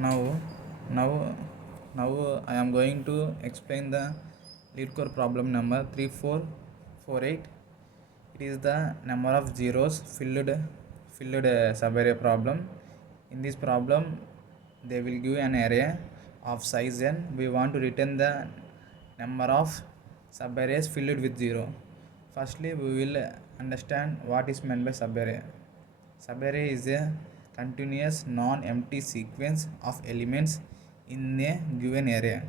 Now, now, now I am going to explain the Leetcode problem number 3448. It is the number of zeros filled subarray problem. In this problem, they will give an array of size n. We want to return the number of subarrays filled with 0. Firstly, we will understand what is meant by subarray. Subarray is a continuous non-empty sequence of elements in a given array.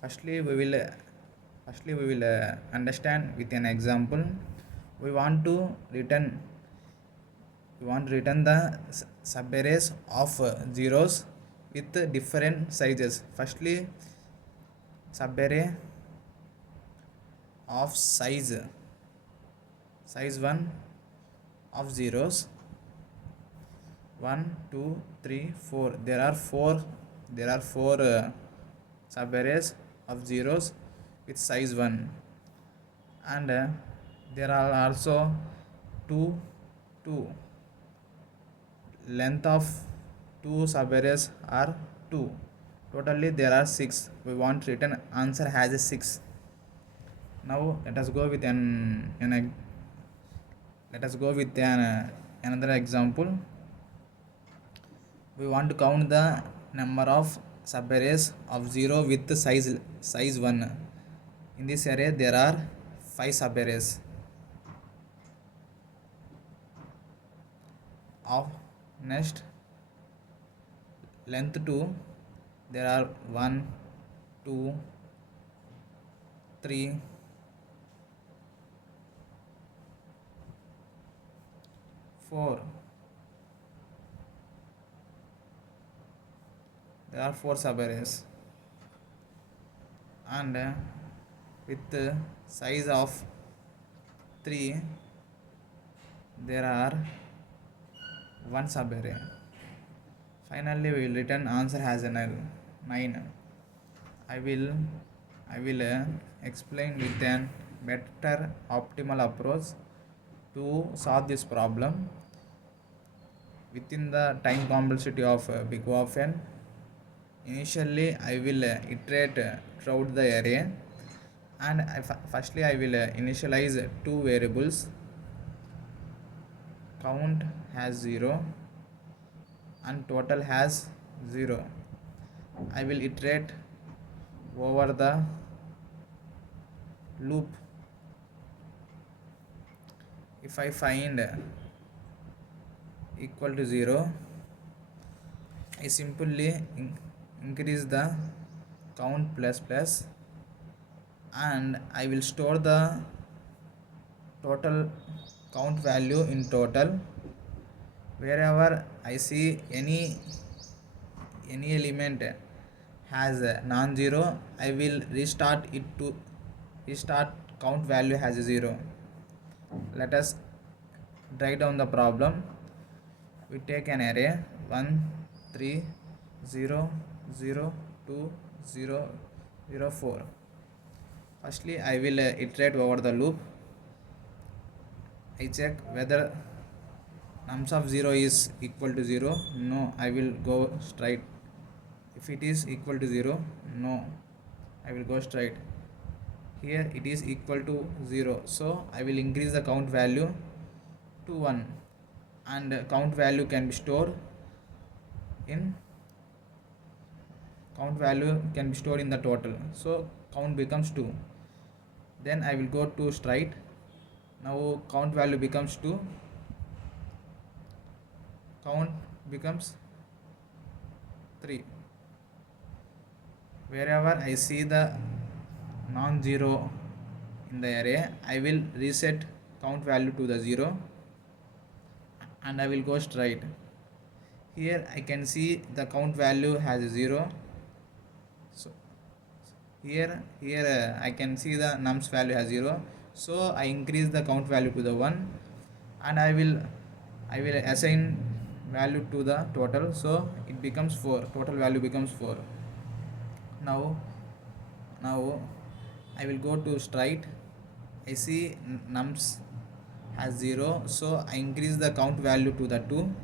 Firstly, we will understand with an example. We want to return the subarrays of zeros with different sizes. Firstly, subarray of size 1 of zeros 1 2 3 4. There are four subarrays of zeros with size 1, and there are also two length of two subarrays are 2. Totally there are 6. We want written answer has a 6. Now let us go with another example. We want to count the number of subarrays of 0 with size 1. In this array there are 5 subarrays of next length 2. There are 1 2 3 4. There are 4 subarrays, and with the size of 3 there are 1 subarray. Finally, we will return answer as a 9. I will explain with an better optimal approach to solve this problem within the time complexity of big O of n. Initially, I will iterate throughout the array, and firstly I will initialize two variables. Count has 0 and total has 0. I will iterate over the loop. If I find equal to 0, I simply increase the count plus, and I will store the total count value in total. Wherever I see any element has non-zero, I will restart count value has 0. Let us write down the problem. We take an array 1 3 0 0 2 0 0 4. Firstly, I will iterate over the loop. I check whether nums of 0 is equal to 0. No, I will go straight. If it is equal to 0, no, I will go straight. Here it is equal to 0, so I will increase the count value to 1, and count value can be stored in the total, so count becomes 2. Then I will go to straight. Now count value becomes 2, count becomes 3. Wherever I see the non-zero in the array, I will reset count value to the 0, and I will go straight. Here I can see the count value has 0. So here I can see the nums value has 0, so I increase the count value to the 1, and I will assign value to the total, so it becomes 4. Total value becomes 4. Now I will go to straight. I see nums has 0, so I increase the count value to the 2,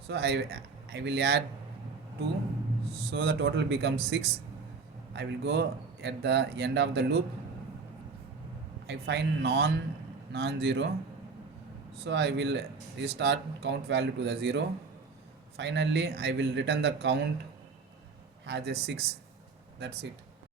so I I will add 2, so the total becomes 6. I will go at the end of the loop. I find non-zero, so I will restart count value to the 0. Finally I will return the count as a 6. That's it.